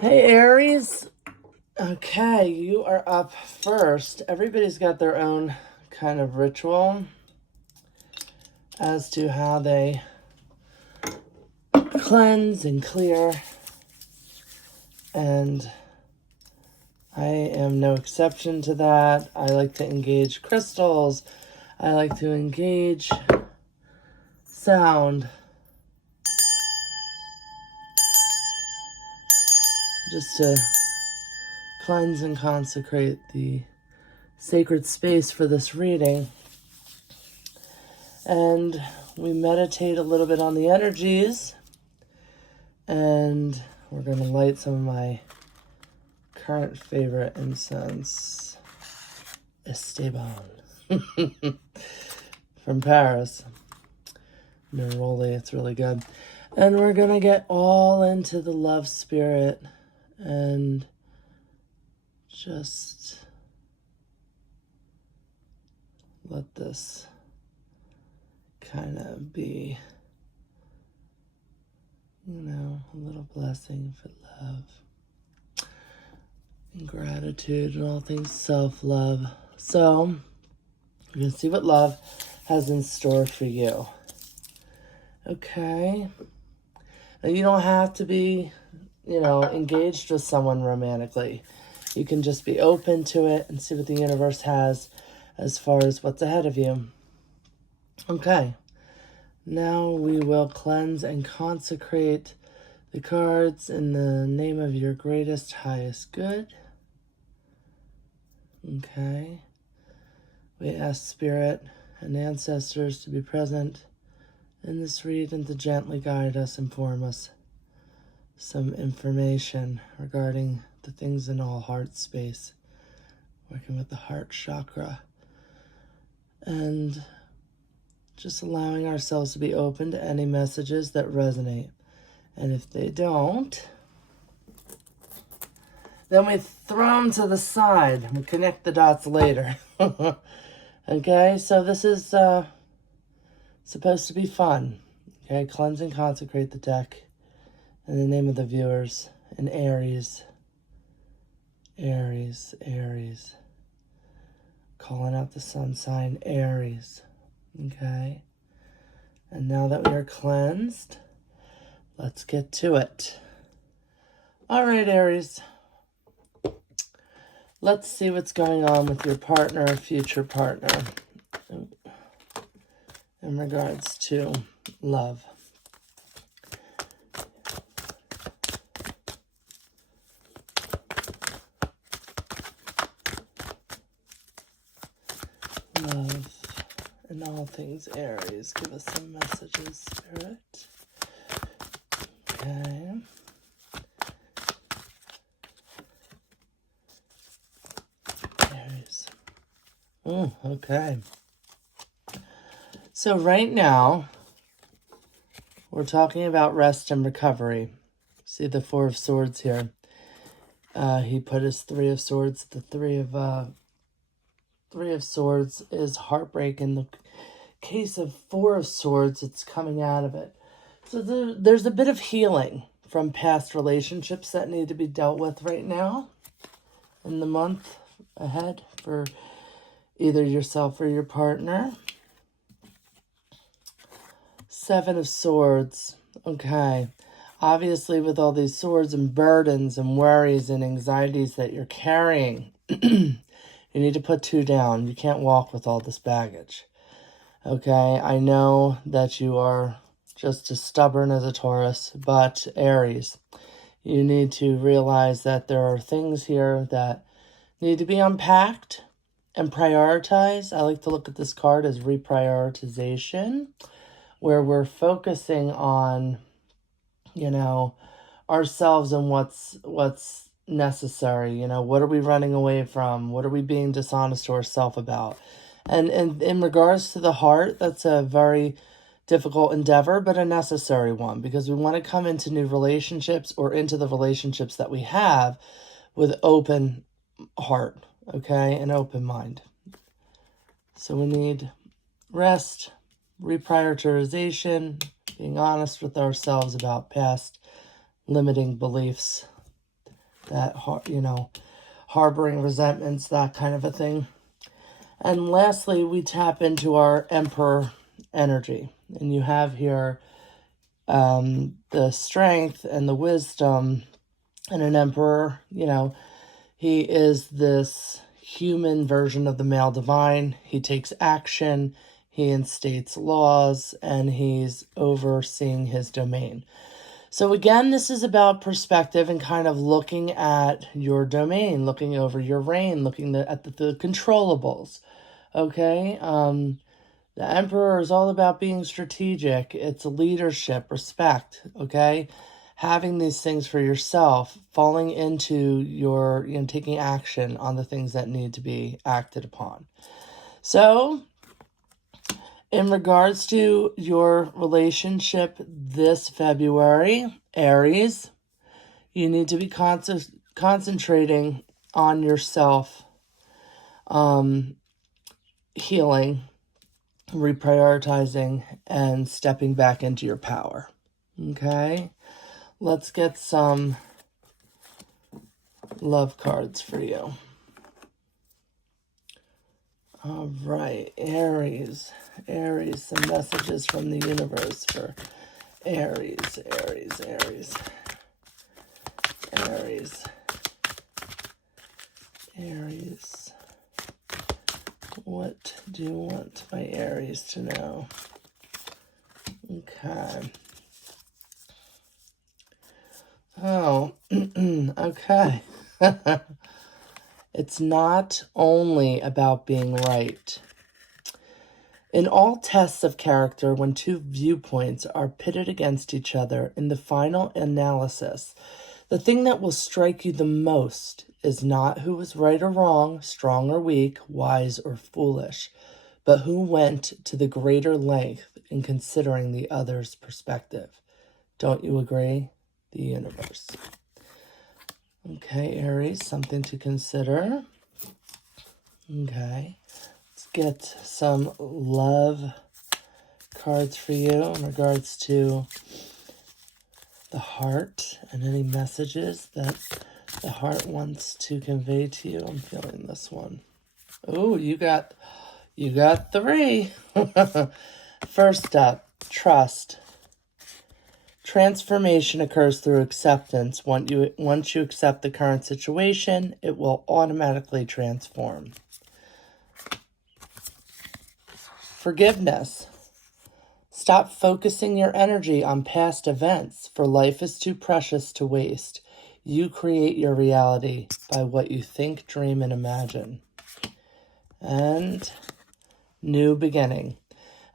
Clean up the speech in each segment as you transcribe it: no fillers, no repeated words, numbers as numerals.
Hey, Aries. Okay, you are up first. Everybody's got their own kind of ritual as to how they cleanse and clear, and I am no exception to that. I like to engage crystals. I like to engage sound just to cleanse and consecrate the sacred space for this reading. And we meditate a little bit on the energies, and we're going to light some of my current favorite incense, Esteban, from Paris. Neroli, it's really good. And we're going to get all into the love spirit and just let this kind of be, a little blessing for love and gratitude and all things self-love. So, you're going to see what love has in store for you. Okay? And you don't have to be, engaged with someone romantically. You can just be open to it and see what the universe has as far as what's ahead of you. Okay. Now we will cleanse and consecrate the cards in the name of your greatest, highest good. Okay. We ask Spirit and ancestors to be present in this reading to gently guide us, inform us some information regarding the things in all heart space, working with the heart chakra, and just allowing ourselves to be open to any messages that resonate. And if they don't, then we throw them to the side. We connect the dots later. Okay, so this is supposed to be fun. Okay, cleanse and consecrate the deck in the name of the viewers. And Aries, Aries, Aries. Calling out the sun sign, Aries. Okay. And now that we are cleansed, let's get to it. All right, Aries. Let's see what's going on with your partner or future partner in regards to love. Love and all things Aries. Give us some messages, Spirit. Okay. Aries. Okay. So right now, we're talking about rest and recovery. See the Four of Swords here. He put his Three of Swords. The Three of Swords is heartbreak. In the case of Four of Swords, it's coming out of it. So there's a bit of healing from past relationships that need to be dealt with right now in the month ahead for either yourself or your partner. Seven of Swords. Okay. Obviously, with all these swords and burdens and worries and anxieties that you're carrying, you need to put two down. You can't walk with all this baggage. Okay, I know that you are just as stubborn as a Taurus, but Aries, you need to realize that there are things here that need to be unpacked and prioritized. I like to look at this card as reprioritization, where we're focusing on, ourselves and what's necessary. What are we running away from? What are we being dishonest to ourselves about? And in regards to the heart, that's a very difficult endeavor, but a necessary one, because we want to come into new relationships or into the relationships that we have with open heart, okay, and open mind. So we need rest, reprioritization, being honest with ourselves about past limiting beliefs that, harboring resentments, that kind of a thing. And lastly, we tap into our Emperor energy. And you have here the strength and the wisdom. And an Emperor, he is this human version of the male divine. He takes action, he instates laws, and he's overseeing his domain. So again, this is about perspective and kind of looking at your domain, looking over your reign, looking at the controllables. Okay? The Emperor is all about being strategic. It's leadership, respect, okay? Having these things for yourself, falling into your, taking action on the things that need to be acted upon. So, in regards to your relationship this February, Aries, you need to be concentrating on yourself, healing, reprioritizing, and stepping back into your power. Okay? Let's get some love cards for you. All right, Aries. Aries, some messages from the universe for Aries, Aries, Aries. Aries. Aries. What do you want my Aries to know? Okay. Oh, okay. It's not only about being right. In all tests of character, when two viewpoints are pitted against each other in the final analysis, the thing that will strike you the most is not who was right or wrong, strong or weak, wise or foolish, but who went to the greater length in considering the other's perspective. Don't you agree? The universe. Okay, Aries, something to consider. Okay, let's get some love cards for you in regards to the heart and any messages that the heart wants to convey to you. I'm feeling this one. Oh, you got 3. First up, trust. Transformation occurs through acceptance. Once you accept the current situation, it will automatically transform. Forgiveness. Stop focusing your energy on past events, for life is too precious to waste. You create your reality by what you think, dream, and imagine. And new beginning.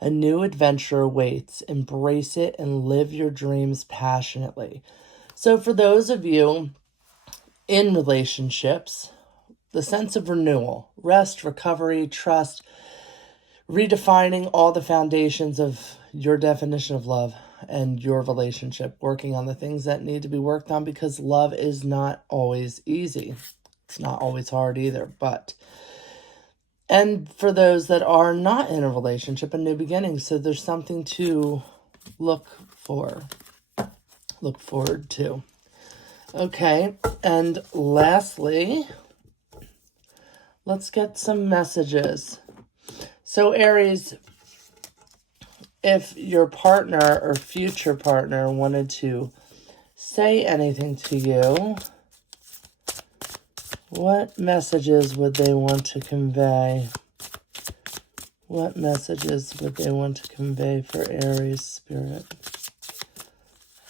A new adventure awaits. Embrace it and live your dreams passionately. So for those of you in relationships, the sense of renewal, rest, recovery, trust, redefining all the foundations of your definition of love and your relationship, working on the things that need to be worked on, because love is not always easy. It's not always hard either, and for those that are not in a relationship, a new beginning. So there's something to look forward to. Okay, and lastly, let's get some messages. So Aries, if your partner or future partner wanted to say anything to you, what messages would they want to convey? What messages would they want to convey for Aries spirit?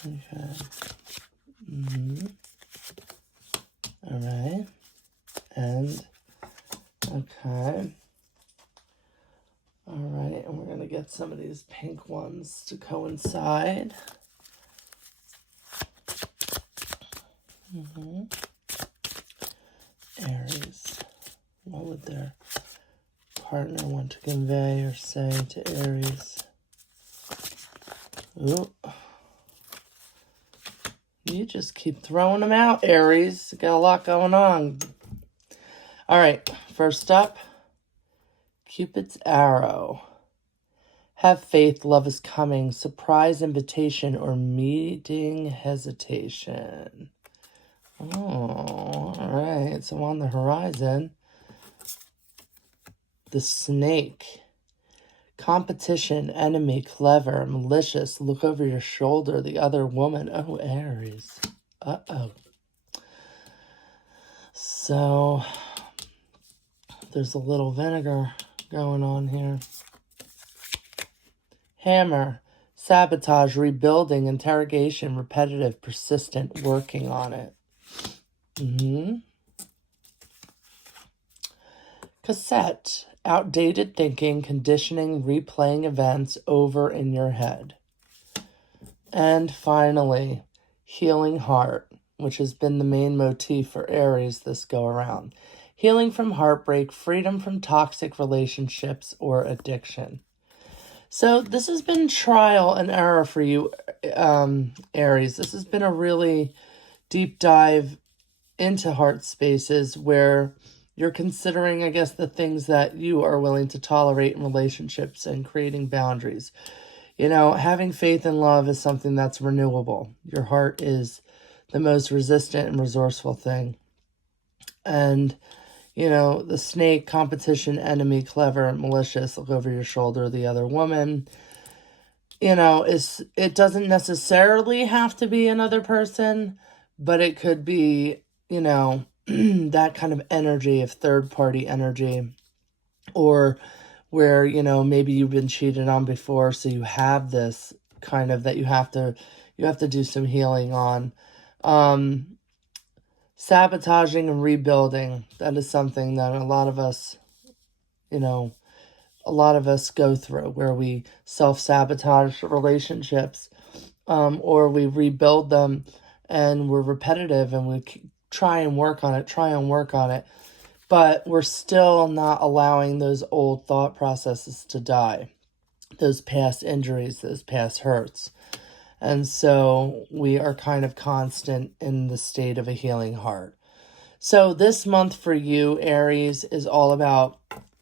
Okay. All right. And, okay. All right. And we're going to get some of these pink ones to coincide. Aries. What would their partner want to convey or say to Aries? Ooh. You just keep throwing them out, Aries. Got a lot going on. All right. First up, Cupid's arrow. Have faith, love is coming. Surprise invitation or meeting hesitation. Oh, all right. So on the horizon, the Snake. Competition, enemy, clever, malicious, look over your shoulder, the other woman. Oh, Aries. Uh-oh. So, there's a little vinegar going on here. Hammer, sabotage, rebuilding, interrogation, repetitive, persistent, working on it. Cassette, outdated thinking, conditioning, replaying events over in your head. And finally, healing heart, which has been the main motif for Aries this go around. Healing from heartbreak, freedom from toxic relationships or addiction. So this has been trial and error for you, Aries. This has been a really deep dive into heart spaces where you're considering, I guess, the things that you are willing to tolerate in relationships and creating boundaries. You know, having faith and love is something that's renewable. Your heart is the most resistant and resourceful thing. And, you know, the Snake, competition, enemy, clever, malicious, look over your shoulder, the other woman. You know, it doesn't necessarily have to be another person, but it could be, you know, that kind of energy of third-party energy, or where, you know, maybe you've been cheated on before, so you have this kind of that you have to do some healing on. Sabotaging and rebuilding, that is something that a lot of us, you know, go through, where we self-sabotage relationships, or we rebuild them, and we're repetitive, and we try and work on it, but we're still not allowing those old thought processes to die, those past injuries, those past hurts. And so we are kind of constant in the state of a healing heart. So this month for you, Aries, is all about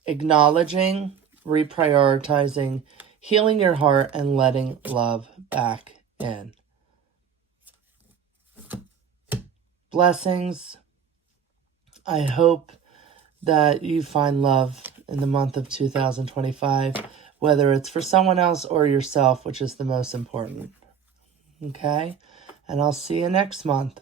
acknowledging, reprioritizing, healing your heart, and letting love back in. Blessings. I hope that you find love in the month of 2025, whether it's for someone else or yourself, which is the most important. Okay? And I'll see you next month.